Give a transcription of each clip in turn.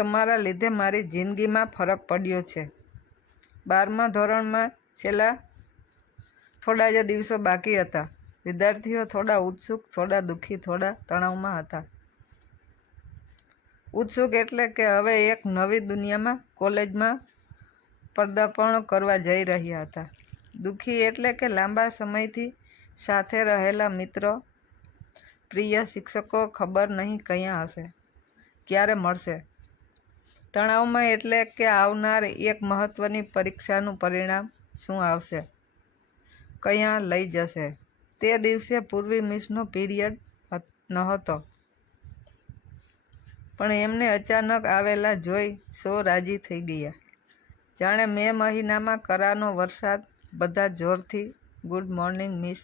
તમારા લીધે મારી જિંદગીમાં ફરક પડ્યો છે. 12મા ધોરણમાં છેલ્લા થોડા જ દિવસો બાકી હતા. વિદ્યાર્થીઓ થોડા ઉત્સુક, થોડા દુઃખી, થોડા તણાવમાં હતા. ઉત્સુક એટલે કે હવે એક નવી દુનિયામાં કોલેજમાં પદાર્પણ કરવા જઈ રહ્યા હતા. દુઃખી એટલે કે લાંબા સમયથી સાથે રહેલા મિત્રો, પ્રિય શિક્ષકો ખબર નહીં ક્યાં હશે, ક્યારે મળશે. તણાવમાં એટલે કે આવનાર એક મહત્વની પરીક્ષાનું પરિણામ શું આવશે, ક્યાં લઈ જશે. તે દિવસે પૂર્વી મિસનો પિરિયડ નહોતો, પણ એમને અચાનક આવેલા જોઈ સૌ રાજી થઈ ગયા. જાણે મે મહિનામાં કરાનો વરસાદ. બધા જોરથી ગુડ મોર્નિંગ મિસ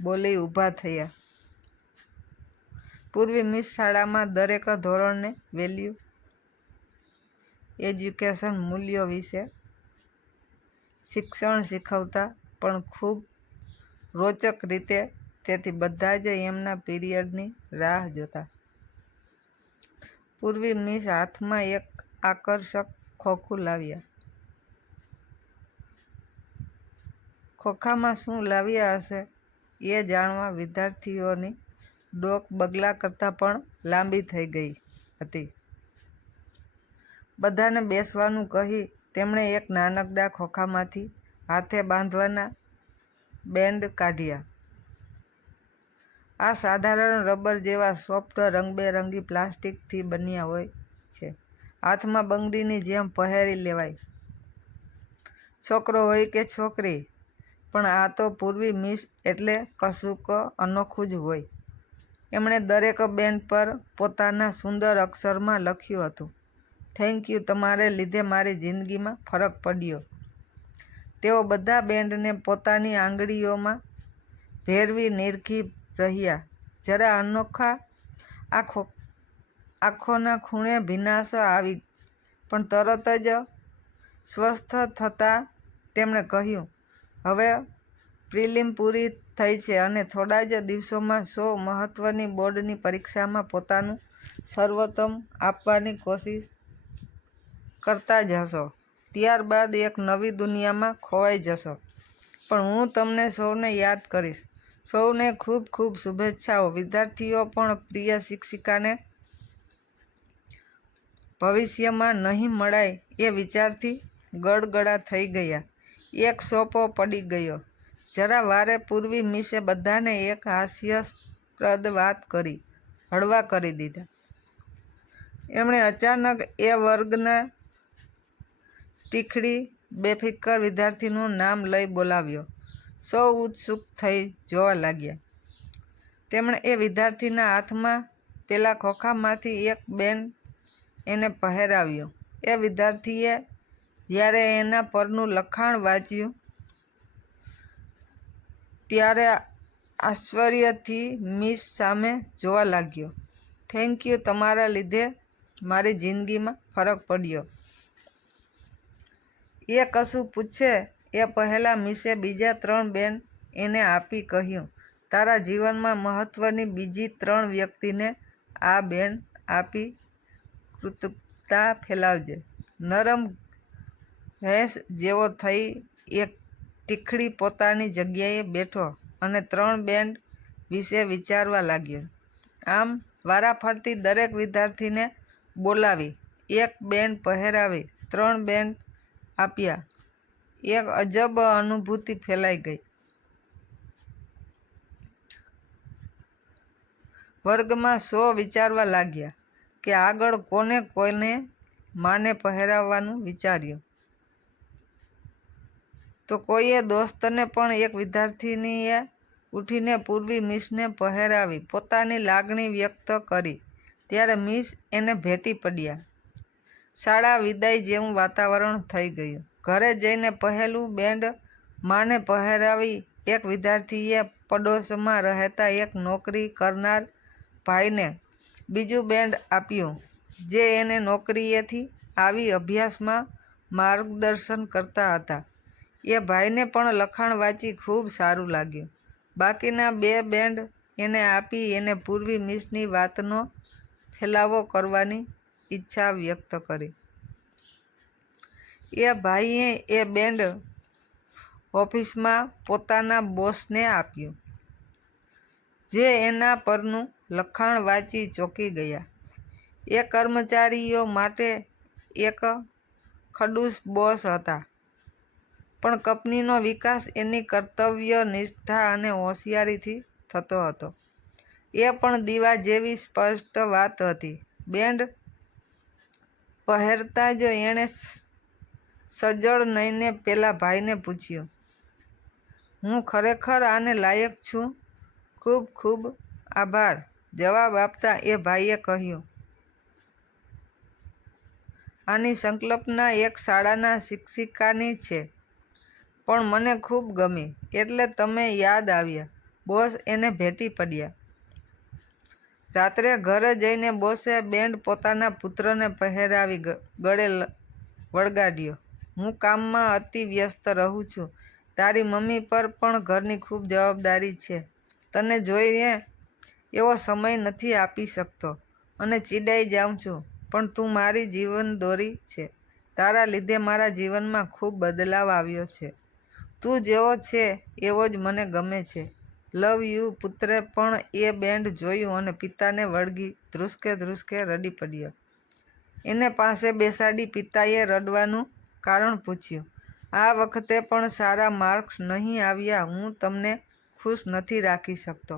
બોલી ઊભા થયા. પૂર્વી મિસ શાળામાં દરેક ધોરણને વેલ્યુ એજ્યુકેશન મૂલ્યો વિશે શિક્ષણ શીખવતા, પણ ખૂબ રોચક રીતે. તેથી બધા જ એમના પિરિયડની રાહ જોતા. પૂર્વી મિસ હાથમાં એક આકર્ષક ખોખું લાવ્યા. ખોખામાં શું લાવ્યા હશે એ જાણવા વિદ્યાર્થીઓની ડોક બગલા કરતાં પણ લાંબી થઈ ગઈ હતી. બધાને બેસવાનું કહી તેમણે એક નાનકડા ખોખામાંથી હાથે બાંધવાના બેન્ડ કાઢ્યા. આ સાધારણ રબર જેવા સોફ્ટ રંગબેરંગી પ્લાસ્ટિકથી બન્યા હોય છે. હાથમાં બંગડીની જેમ પહેરી લેવાય. છોકરો હોય કે છોકરી, પણ આ તો પૂર્વી મિસ એટલે કશુંક અનોખું જ હોય. એમણે દરેક બેન્ડ પર પોતાના સુંદર અક્ષરમાં લખ્યું હતું, થેન્ક યુ, તમારે લીધે મારી જિંદગીમાં ફરક પડ્યો. તેઓ બધા બેન્ડને પોતાની આંગળીઓમાં ભેરવી નીરખી રહ્યા. જરા અનોખા. આંખોના ખૂણે ભીનાશ આવી, પણ તરત જ સ્વસ્થ થતાં તેમણે કહ્યું, હવે પ્રિલિમ પૂરી થઈ છે અને થોડા જ દિવસોમાં સૌ મહત્વની બોર્ડની પરીક્ષામાં પોતાનું સર્વોત્તમ આપવાની કોશિશ કરતા જ હશો. ત્યારબાદ એક નવી દુનિયામાં ખોવાઈ જશો. પણ હું તમને સૌને યાદ કરીશ. સૌને ખૂબ ખૂબ શુભેચ્છાઓ. વિદ્યાર્થીઓ પણ પ્રિય શિક્ષિકાને ભવિષ્યમાં નહીં મળાય એ વિચારથી ગળગળા થઈ ગયા. એક સોપો પડી ગયો. જરા વારે પૂર્વી મિસે બધાને એક હાસ્યાસ્પદ વાત કરી હળવા કરી દીધા. એમણે અચાનક એ વર્ગના ટીખળી, બેફિકર વિદ્યાર્થીનું નામ લઈ બોલાવ્યો. સૌ ઉત્સુક થઈ જોવા લાગ્યા. તેમણે એ વિદ્યાર્થીના હાથમાં પેલા ખોખામાંથી એક બેન્ડ એને પહેરાવ્યો. એ વિદ્યાર્થીએ જ્યારે એના પરનું લખાણ વાંચ્યું ત્યારે આશ્ચર્યથી મિસ સામે જોવા લાગ્યો. થેન્ક યુ, તમારા લીધે મારી જિંદગીમાં ફરક પડ્યો. એ કશું પૂછે એ પહેલાં મિસે બીજા 3 બેન્ડ એને આપી કહ્યું, તારા જીવનમાં મહત્વની બીજી 3 વ્યક્તિને આ બેન્ડ આપી કૃતજ્ઞતા ફેલાવજે. નરમ ઘેંસ જેવો થઈ એક ટીખળી પોતાની જગ્યાએ બેઠો અને 3 બેન્ડ વિશે વિચારવા લાગ્યો. આમ વારાફરતી દરેક વિદ્યાર્થીને બોલાવી, એક બેન્ડ પહેરાવી, 3 બેન્ડ આપ્યા. એક અજબ અનુભૂતિ ફેલાઈ ગઈ. વર્ગમાં સૌ વિચારવા લાગ્યા કે આગળ કોને માને પહેરાવવાનું વિચાર્યું. તો કોઈએ દોસ્તને પણ એક વિદ્યાર્થીનીએ ઉઠીને પૂર્વી મિસને પહેરાવી પોતાની લાગણી વ્યક્ત કરી. ત્યારે મિસ એને ભેટી પડ્યા. શાળા વિદાય જેવું વાતાવરણ થઈ ગયું. ઘરે જઈને પહેલું બેન્ડ માને પહેરાવી એક વિદ્યાર્થીએ પડોશમાં રહેતા એક નોકરી કરનાર ભાઈને બીજું બેન્ડ આપ્યું, જે એને નોકરીએથી આવી અભ્યાસમાં માર્ગદર્શન કરતા હતા. એ ભાઈને પણ લખાણ વાંચી ખૂબ સારું લાગ્યું. બાકીના 2 બેન્ડ એને આપી એને પૂર્વી મિસની વાતનો ફેલાવો કરવાની ઈચ્છા વ્યક્ત કરી. એ ભાઈએ એ બેન્ડ ઓફિસમાં પોતાના બોસને આપ્યું, જે એના પરનું લખાણ વાંચી ચોંકી ગયા. એ કર્મચારીઓ માટે એક ખડૂસ બોસ હતા, પણ કંપનીનો વિકાસ એની કર્તવ્ય નિષ્ઠા અને હોશિયારીથી થતો હતો. એ પણ દીવા જેવી સ્પષ્ટ વાત હતી. બેન્ડ પહેરતાં જ એણે સજ્જડ નયને પેલા ભાઈને પૂછ્યું, હું ખરેખર આને લાયક છું? ખૂબ ખૂબ આભાર, જવાબ આપતા એ ભાઈએ કહ્યું, આની સંકલ્પના એક શાળાના શિક્ષિકાની છે, પણ મને ખૂબ ગમી એટલે તમે યાદ આવ્યા. બોસ એને ભેટી પડ્યા. રાત્રે ઘરે જઈને બોસે બેન્ડ પોતાના પુત્રને પહેરાવી ગળે વળગાડ્યો. હું કામમાં અતિ વ્યસ્ત રહું છું. તારી મમ્મી પર પણ ઘરની ખૂબ જવાબદારી છે. તને જોઈને એવો સમય નથી આપી શકતો અને ચીડાઈ જાઉં છું, પણ તું મારી જીવનદોરી છે. તારા લીધે મારા જીવનમાં ખૂબ બદલાવ આવ્યો છે. તું જેવો છે એવો જ મને ગમે છે. Love you. પુત્રે પણ એ બેન્ડ જોયું અને પિતાને વળગી ધ્રુસકે રડી પડ્યો. એને પાસે બેસાડી પિતાએ રડવાનું કારણ પૂછ્યું. આ વખતે પણ સારા માર્ક્સ નહીં આવ્યા. હું તમને ખુશ નથી રાખી શકતો.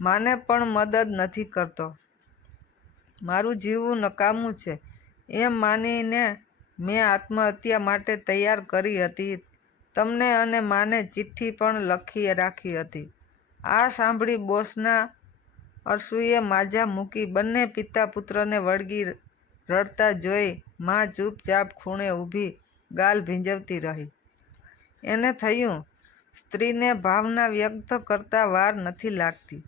માને પણ મદદ નથી કરતો. મારું જીવવું નકામું છે. એમ માનીને મેં આત્મહત્યા માટે તૈયાર કરી હતી. તમને અને માને ચિઠ્ઠી પણ લખી રાખી હતી. આ સાંભળી બોસના અશ્રુએ માજા મૂકી. બંને પિતા પુત્રને વળગી રડતા જોઈ માં ચૂપચાપ ખૂણે ઊભી ગાલ ભીંજવતી રહી. એને થયું, સ્ત્રીને ભાવના વ્યક્ત કરતા વાર નથી લાગતી.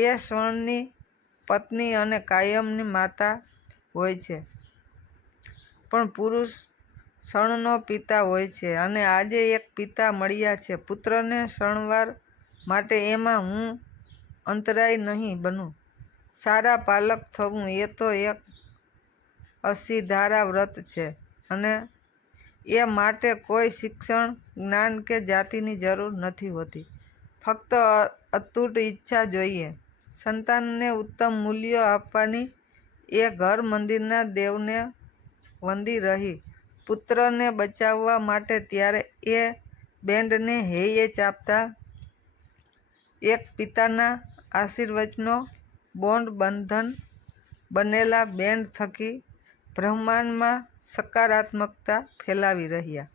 એ ક્ષણની પત્ની અને કાયમની માતા હોય છે, પણ પુરુષ ક્ષણનો પિતા હોય છે. અને આજે એક પિતા મળ્યા છે પુત્રને ક્ષણવાર માટે. એમાં હું અંતરાય નહીં બનું. સારા પાલક થવું એ તો એક અસીધારા વ્રત છે, અને એ માટે કોઈ શિક્ષણ, જ્ઞાન કે જાતિની જરૂર નથી હોતી. ફક્ત અતૂટ ઈચ્છા જોઈએ. સંતાનને ઉત્તમ મૂલ્યો આપવાની એ ઘર મંદિરના દેવને વંદી રહી પુત્રને બચાવવા માટે. ત્યારે એ બેન્ડને હૈયે ચાંપતા એક પિતાના આશીર્વચનો બોન્ડ બંધન બનેલા બેન્ડ થકી બ્રહ્માંડમાં સકારાત્મકતા ફેલાવી રહ્યા.